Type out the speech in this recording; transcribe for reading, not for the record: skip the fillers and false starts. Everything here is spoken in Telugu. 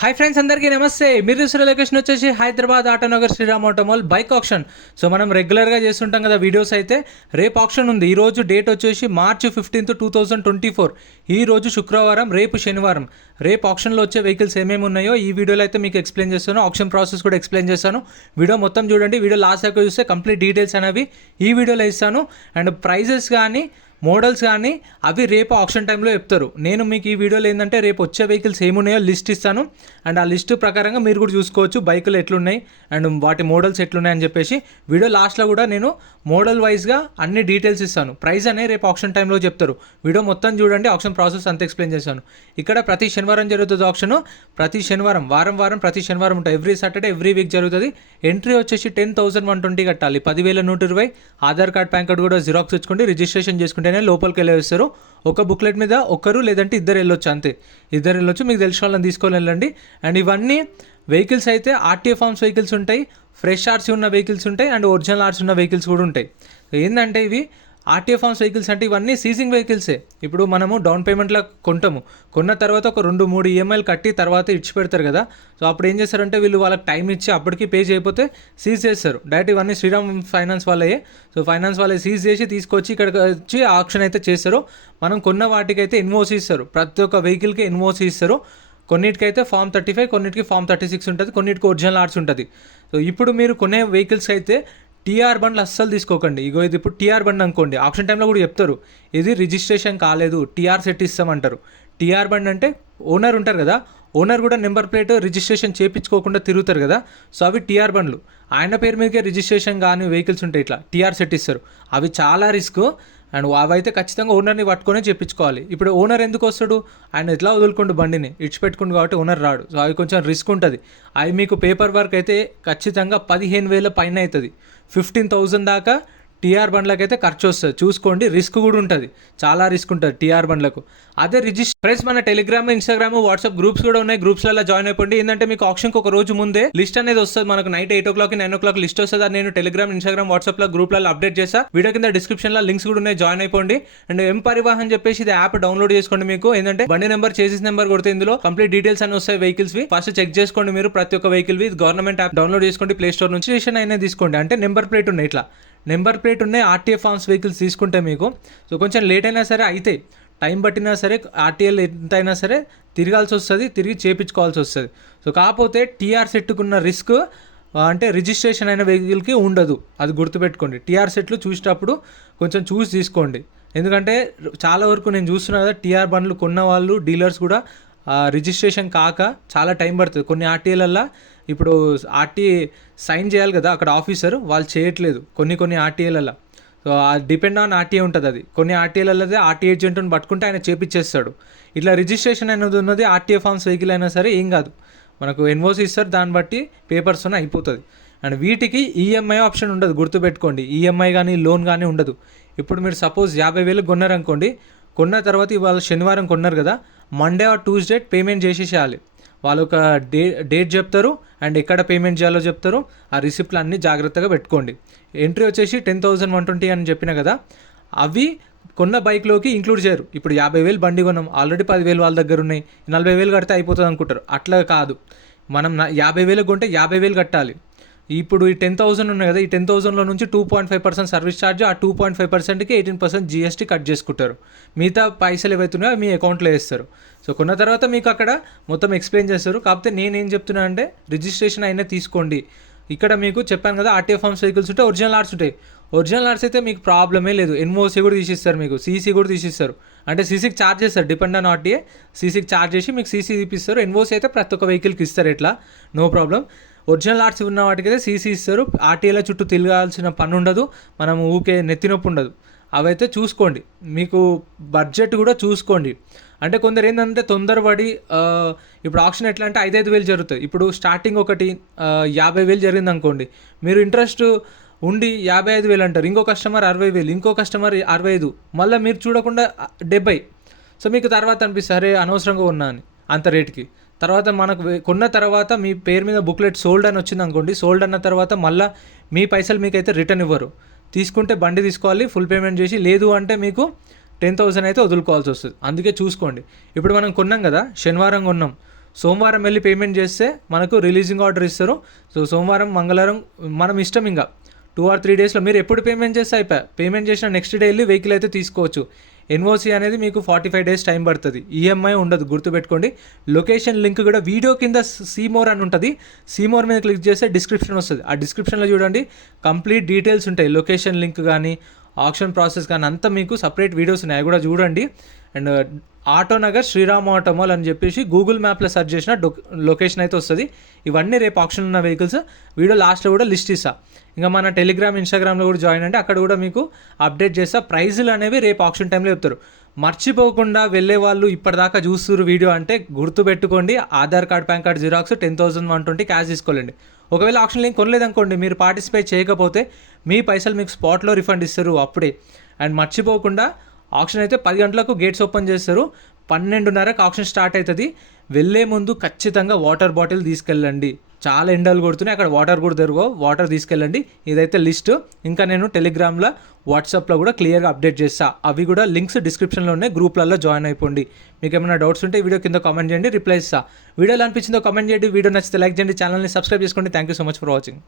హాయ్ ఫ్రెండ్స్, అందరికీ నమస్తే. మీరు చూసిన లొకేషన్ వచ్చేసి Hyderabad Autonagar Sriram auto mall bike option. So మనం రెగ్యులర్గా చేస్తుంటాం కదా వీడియోస్. అయితే రేపు ఆప్షన్ ఉంది. ఈరోజు డేట్ వచ్చేసి March 15, 2024. ఈ రోజు శుక్రవారం, రేపు శనివారం. రేపు ఆప్షన్లో వచ్చే వెహికల్స్ ఏమేమి ఉన్నాయో ఈ వీడియోలో అయితే మీకు ఎక్స్ప్లెయిన్ చేస్తాను. ఆప్షన్ ప్రాసెస్ కూడా ఎక్స్ప్లెయిన్ చేస్తాను. వీడియో మొత్తం చూడండి. వీడియో లాస్ట్ దాకా చూస్తే కంప్లీట్ డీటెయిల్స్ అనేవి ఈ వీడియోలో ఇస్తాను. అండ్ ప్రైజెస్ కానీ మోడల్స్ కానీ అవి రేపు ఆప్షన్ టైంలో చెప్తారు. నేను మీకు ఈ వీడియోలో ఏంటంటే రేపు వచ్చే వెహికల్స్ ఏమున్నాయో లిస్ట్ ఇస్తాను. అండ్ ఆ లిస్ట్ ప్రకారంగా మీరు కూడా చూసుకోవచ్చు బైకులు ఎట్లున్నాయి అండ్ వాటి మోడల్స్ ఎట్లున్నాయి అని చెప్పేసి. వీడియో లాస్ట్లో కూడా నేను మోడల్ వైజ్గా అన్ని డీటెయిల్స్ ఇస్తాను. ప్రైస్ అనే రేపు ఆప్షన్ టైంలో చెప్తారు. వీడియో మొత్తం చూడండి. ఆప్షన్ ప్రాసెస్ అంతా ఎక్స్ప్లెయిన్ చేశాను. ఇక్కడ ప్రతి శనివారం జరుగుతుంది ఆప్షన్. ప్రతి శనివారం వారం ప్రతి శనివారం ఉంటుంది. ఎవ్రీ సాటర్డే ఎవ్రీ వీక్ జరుగుతుంది. ఎంట్రీ వచ్చేసి 10,120 కట్టాలి. 10,120. ఆధార్ కార్డ్, పాన్ కార్డ్ కూడా జిరాక్స్ తెచ్చుకోండి. రిజిస్ట్రేషన్ చేసుకుంటే లోపలికి వెళ్ళేస్తారు. ఒక బుక్లెట్ మీద ఒకరు లేదంటే ఇద్దరు వెళ్ళొచ్చు, అంతే. ఇద్దరు వెళ్ళొచ్చు. మీకు తెలిసిన వాళ్ళని తీసుకొని వెళ్ళండి. అండ్ ఇవన్నీ వెహికల్స్ అయితే ఆర్టీఏ ఫార్మ్స్ వెహికల్స్ ఉంటాయి, ఫ్రెష్ ఆర్సీ ఉన్న వెహికల్స్ ఉంటాయి, అండ్ ఒరిజినల్ ఆర్సీ ఉన్న వెహికల్స్ కూడా ఉంటాయి. ఏంటంటే ఇవి ఆర్టీఏ ఫార్మ్స్ వెహికల్స్ అంటే ఇవన్నీ సీజింగ్ వెహికల్సే. ఇప్పుడు మనము డౌన్ పేమెంట్లో కొంటాము. కొన్న తర్వాత ఒక 2-3 ఈఎంఐలు కట్టి తర్వాత ఇచ్చి పెడతారు కదా. సో అప్పుడు ఏం చేస్తారంటే వీళ్ళు వాళ్ళకి టైం ఇచ్చి అప్పటికి పే చేయకపోతే సీజ్ చేస్తారు. డైరెక్ట్ ఇవన్నీ శ్రీరామ్ ఫైనాన్స్ వాళ్ళే. సో ఫైనాన్స్ వాళ్ళే సీజ్ చేసి తీసుకొచ్చి ఇక్కడికి వచ్చి ఆప్షన్ అయితే చేస్తారు. మనం కొన్న వాటికైతే ఇన్వోయిస్ ఇస్తారు. ప్రతి ఒక్క వెహికల్కి ఇన్వోయిస్ ఇస్తారు. కొన్నిటికైతే ఫామ్ 35, కొన్నిటికి ఫామ్ 36 ఉంటుంది, కొన్నిటికి ఒరిజినల్ ఆర్ట్స్ ఉంటుంది. సో ఇప్పుడు మీరు కొనే వెహికల్స్ అయితే టీఆర్ బండ్లు అస్సలు తీసుకోకండి. ఇగో ఇది ఇప్పుడు టీఆర్ బండ్ అనుకోండి, ఆప్షన్ టైంలో కూడా చెప్తారు ఇది రిజిస్ట్రేషన్ కాలేదు, టీఆర్ సెట్ ఇస్తామంటారు. టీఆర్ బండ్ అంటే ఓనర్ ఉంటారు కదా, ఓనర్ కూడా నెంబర్ ప్లేట్ రిజిస్ట్రేషన్ చేయించుకోకుండా తిరుగుతారు కదా. సో అవి టీఆర్ బండ్లు. ఆయన పేరు మీదకే రిజిస్ట్రేషన్ కానీ వెహికల్స్ ఉంటాయి, ఇట్లా టీఆర్ సెట్ ఇస్తారు. అవి చాలా రిస్క్. అండ్ అవైతే ఖచ్చితంగా ఓనర్ని పట్టుకొని చేయించుకోవాలి. ఇప్పుడు ఓనర్ ఎందుకు వస్తాడు? ఆయన ఎట్లా వదులుకుంటూ బండిని ఇడిచిపెట్టుకుంటు కాబట్టి ఓనర్ రాడు. సో అవి కొంచెం రిస్క్ ఉంటుంది. అవి మీకు పేపర్ వర్క్ అయితే ఖచ్చితంగా 15,000 పైన అవుతుంది. 15,000 దాకా టీఆర్ బండ్లకైతే ఖర్చు వస్తుంది. చూసుకోండి. రిస్క్ కూడా ఉంటుంది, చాలా రిస్క్ ఉంటుంది టీఆర్ బండ్లకు. అదే ఫ్రెండ్స్ మన టెలిగ్రామ్, ఇన్స్టాగ్రామ్, వాట్సాప్ గ్రూప్స్ కూడా ఉన్నాయి. గ్రూప్స్లలో జాయిన్ అయిపోండి. ఏంటంటే మీకు ఆప్షన్కి ఒక రోజు ముందే లిస్ట్ అనేది వస్తుంది. మనకు నైట్ 8 o'clock 9 o'clock లిస్ట్ వస్తుంది. అది నేను టెలిగ్రామ్, ఇన్స్టాగ్రామ్, వాట్సాప్లో గ్రూప్లలో అప్డేట్ చేస్తా. వీడియో కింద డిస్క్రిప్షన్లో లింక్స్ కూడా ఉన్నాయి, జాయిన్ అయిపోండి. అండ్ ఎం పరివాహన్ చెప్పేసి ఇది యాప్ డౌన్లోడ్ చేసుకోండి. మీకు ఏంటంటే బండి నెంబర్, చేసిస్ నెంబర్ కొడితే ఇందులో కంప్లీట్ డీటెయిల్స్ అని వస్తాయి వెహికల్స్వి. ఫస్ట్ చెక్ చేసుకోండి మీరు ప్రతి ఒక్క వెహికల్వి. గవర్నమెంట్ యాప్ డౌన్లోడ్ చేసుకోండి ప్లే స్టోర్ నుంచి. రిజిస్ట్రేషన్ అయినా తీసుకోండి. అంటే నెంబర్ ప్లేట్ ఉన్నాయి, ఇట్లా నెంబర్ ప్లేట్ ఉన్నాయి. ఆర్టీఏ ఫార్మ్స్ వెహికల్స్ తీసుకుంటే మీకు సో కొంచెం లేట్ అయినా సరే అయితే టైం పట్టినా సరే ఆర్టీఏలు ఎంత అయినా సరే తిరగాల్సి వస్తుంది, తిరిగి చేయించుకోవాల్సి వస్తుంది. సో కాకపోతే టీఆర్ సెట్టుకున్న రిస్క్ అంటే రిజిస్ట్రేషన్ అయిన వెహికల్కి ఉండదు. అది గుర్తుపెట్టుకోండి. టీఆర్ సెట్లు చూసేటప్పుడు కొంచెం చూసి తీసుకోండి. ఎందుకంటే చాలా వరకు నేను చూస్తున్నా కదా, టీఆర్ బండ్లు కొన్న వాళ్ళు డీలర్స్ కూడా రిజిస్ట్రేషన్ కాక చాలా టైం పడుతుంది. కొన్ని ఆర్టీఏలల్లో ఇప్పుడు ఆర్టీఏ సైన్ చేయాలి కదా అక్కడ ఆఫీసర్, వాళ్ళు చేయట్లేదు కొన్ని ఆర్టీఏలలో. సో డిపెండ్ ఆన్ ఆర్టీఏ ఉంటుంది. అది కొన్ని ఆర్టీఏలదే ఆర్టీఏ ఏజెంట్ని పట్టుకుంటే ఆయన చేపించేస్తాడు. ఇట్లా రిజిస్ట్రేషన్ అనేది ఉన్నది ఆర్టీఏ ఫార్మ్స్ వెహికల్ అయినా సరే ఏం కాదు, మనకు ఎన్ఓసి ఇస్తారు, దాన్ని బట్టి పేపర్స్ అయిపోతుంది. అండ్ వీటికి ఈఎంఐ ఆప్షన్ ఉండదు, గుర్తుపెట్టుకోండి. ఈఎంఐ కానీ లోన్ కానీ ఉండదు. ఇప్పుడు మీరు సపోజ్ 50,000 కొన్నారనుకోండి, కొన్న తర్వాత ఇవాళ శనివారం కొన్నారు కదా, మండే ఆర్ ట్యూస్డే పేమెంట్ చేసేసేయాలి. వాళ్ళు ఒక డేట్ చెప్తారు అండ్ ఎక్కడ పేమెంట్ చేయాలో చెప్తారు. ఆ రిసిప్ట్లు అన్నీ జాగ్రత్తగా పెట్టుకోండి. ఎంట్రీ వచ్చేసి 10,120 అని చెప్పిన కదా, అవి కొన్న బైక్లోకి ఇంక్లూడ్ చేయరు. ఇప్పుడు 50,000 బండి కొన్నాం, ఆల్రెడీ 10,000 వాళ్ళ దగ్గర ఉన్నాయి, 40,000 కడితే అయిపోతుంది అనుకుంటారు. అట్లా కాదు. మనం 50,000 కొంటే 50,000 కట్టాలి. ఇప్పుడు ఈ 10,000 ఉన్నాయి కదా, ఈ 10,000లో నుంచి 2.5% సర్వీస్ ఛార్జ్, ఆ 2.5%కి 18% జీఎస్టీ కట్ చేసుకుంటారు. మిగతా పైసలు ఏవైతున్నాయో మీ అకౌంట్లో వేస్తారు. సో కొన్న తర్వాత మీకు అక్కడ మొత్తం ఎక్స్ప్లెయిన్ చేస్తారు. కాకపోతే నేనేం చెప్తున్నా అంటే రిజిస్ట్రేషన్ అయినా తీసుకోండి. ఇక్కడ మీకు చెప్పాను కదా, ఆర్టీఏ ఫార్మ్స్ వెహికల్స్ ఉంటాయి, ఒరిజినల్ ఆర్ట్స్ ఉంటాయి. ఒరిజినల్ ఆర్ట్స్ అయితే మీకు ప్రాబ్లమే లేదు. ఎన్ఓసి కూడా తీసిస్తారు, మీకు సీసీ కూడా తీసిస్తారు. అంటే సీసీకి ఛార్జ్ చేస్తారు, డిపెండ్ ఆన్ ఆర్టీఏ. సీసీకి ఛార్జ్ చేసి మీకు సీసీ తీపిస్తారు. ఎన్ఓసి అయితే ప్రతి ఒక్క వెహికల్కి ఇస్తారు, ఎట్లా నో ప్రాబ్లం. ఒరిజినల్ ఆర్ట్స్ ఉన్న వాటికైతే సీసీ ఇస్తారు. ఆర్టీఏల చుట్టూ తిరగాల్సిన పని ఉండదు, మనం ఊకే నెత్తినొప్పి ఉండదు. అవైతే చూసుకోండి. మీకు బడ్జెట్ కూడా చూసుకోండి. అంటే కొందరు ఏంటంటే తొందరపడి ఇప్పుడు ఆప్షన్ ఎట్లా అంటే 5,000 జరుగుతుంది. ఇప్పుడు స్టార్టింగ్ ఒకటి 50,000 జరిగింది అనుకోండి, మీరు ఇంట్రెస్ట్ ఉండి 55,000 అంటారు. ఇంకో కస్టమర్ 60,000, ఇంకో కస్టమర్ 65, మళ్ళీ మీరు చూడకుండా 70. సో మీకు తర్వాత అనిపిస్తుంది అరే అనవసరంగా ఉన్నా అని అంత రేట్కి. తర్వాత మనకు కొన్న తర్వాత మీ పేరు మీద బుక్లెట్ సోల్డ్ అని వచ్చింది అనుకోండి, సోల్డ్ అన్న తర్వాత మళ్ళీ మీ పైసలు మీకైతే రిటర్న్ ఇవ్వరు. తీసుకుంటే బండి తీసుకోవాలి, ఫుల్ పేమెంట్ చేసి. లేదు అంటే మీకు 10,000 అయితే వదులుకోవాల్సి వస్తుంది. అందుకే చూసుకోండి. ఇప్పుడు మనం కొన్నాం కదా, శనివారం కొన్నాం. సోమవారం వెళ్ళి పేమెంట్ చేస్తే మనకు రిలీజింగ్ ఆర్డర్ ఇస్తారు. సో సోమవారం మంగళవారం మనం ఇష్టం, ఇంకా 2 or 3 డేస్లో మీరు ఎప్పుడు పేమెంట్ చేస్తే అయిపోయి, పేమెంట్ చేసిన నెక్స్ట్ డే వెళ్ళి వెహికల్ అయితే తీసుకోవచ్చు. ఎన్ఓసి అనేది మీకు 45 డేస్ టైం పడుతుంది. ఈఎంఐ ఉండదు, గుర్తుపెట్టుకోండి. లొకేషన్ లింక్ కూడా వీడియో కింద సీమోర్ అని ఉంటుంది, సీమోర్ మీద క్లిక్ చేస్తే డిస్క్రిప్షన్ వస్తుంది. ఆ డిస్క్రిప్షన్లో చూడండి, కంప్లీట్ డీటెయిల్స్ ఉంటాయి. లొకేషన్ లింక్ కానీ ఆప్షన్ ప్రాసెస్ కానీ అంతా మీకు సపరేట్ వీడియోస్ ఉన్నాయి, అవి కూడా చూడండి. అండ్ ఆటోనగర్ శ్రీరామ్ ఆటోమాల్ అని చెప్పేసి గూగుల్ మ్యాప్లో సెర్చ్ చేసిన లొకేషన్ అయితే వస్తుంది. ఇవన్నీ రేపు ఆప్షన్ ఉన్న వెహికల్స్. వీడియో లాస్ట్లో కూడా లిస్ట్ ఇస్తా. ఇంకా మన టెలిగ్రామ్, ఇన్స్టాగ్రామ్లో కూడా జాయిన్ అంటే అక్కడ కూడా మీకు అప్డేట్ చేస్తా. ప్రైజులు అనేవి రేపు ఆప్షన్ టైంలో చెప్తారు. మర్చిపోకుండా వెళ్ళే వాళ్ళు ఇప్పటిదాకా చూస్తున్నారు వీడియో అంటే గుర్తుపెట్టుకోండి, Aadhaar card, PAN card xerox 10,120 cash తీసుకోలేండి. ఒకవేళ ఆప్షన్ లింక్ కొనలేదనుకోండి, మీరు పార్టిసిపేట్ చేయకపోతే మీ పైసలు మీకు స్పాట్లో రిఫండ్ ఇస్తారు అప్పుడే. అండ్ మర్చిపోకుండా ఆప్షన్ అయితే 10 గంటలకు గేట్స్ ఓపెన్ చేస్తారు, 12:30కి ఆప్షన్ స్టార్ట్ అవుతుంది. వెళ్ళే ముందు ఖచ్చితంగా వాటర్ బాటిల్ తీసుకెళ్ళండి. చాలా ఎండలు కొడుతున్నాయి, అక్కడ వాటర్ కూడా దొరకవు, వాటర్ తీసుకెళ్ళండి. ఇదైతే లిస్ట్. ఇంకా నేను టెలిగ్రామ్లో, వాట్సాప్లో కూడా క్లియర్గా అప్డేట్ చేస్తా. అవి కూడా లింక్స్ డిస్క్రిప్షన్లో ఉన్నాయి, గ్రూప్లలో జాయిన్ అయిపోండి. మీకు ఏమైనా డౌట్స్ ఉంటే వీడియో కింద కామెంట్ చేయండి, రిప్లై ఇస్తా. వీడియోలో అనిపించిందో కామెంట్ చేయండి, వీడియో నచ్చితే లైక్ చేయండి, ఛానల్ని సబ్స్క్రైబ్ చేసుకోండి. Thank you so much for watching.